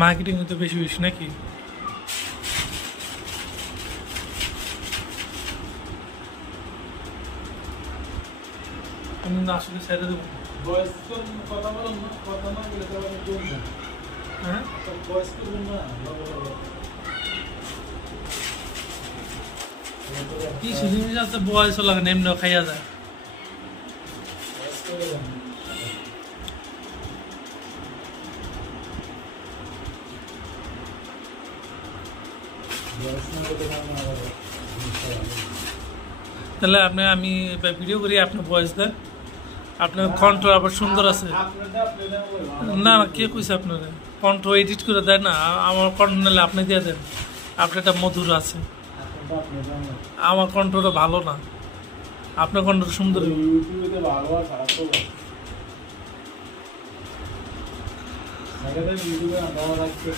Marketing তো বেশি বেশি নাকি? আমি না আসলে ছেড়ে দেবো। কথা বলুন না, কথা না বলে তো হ্যাঁ বয়স করবেন না। কি জিনিস আছে বয়স লাগে এমনিও খাইয়া যায়। তাহলে আপনি আমি ভিডিও করি, আপনি ভয়েস দেন, আপনার কণ্ঠ আবার সুন্দর আছে। না না কে কইছে আপনার কণ্ঠ এডিট করে দেয় না, আমার কণ্ঠ নিলে আপনি দিয়ে দেন, আপনার একটা মধুর আছে। আমার কণ্ঠটা ভালো না, আপনার কণ্ঠটা সুন্দর। ইউটিউবে ভালো আর খারাপ তো ইউটিউবে আমরা রাখতে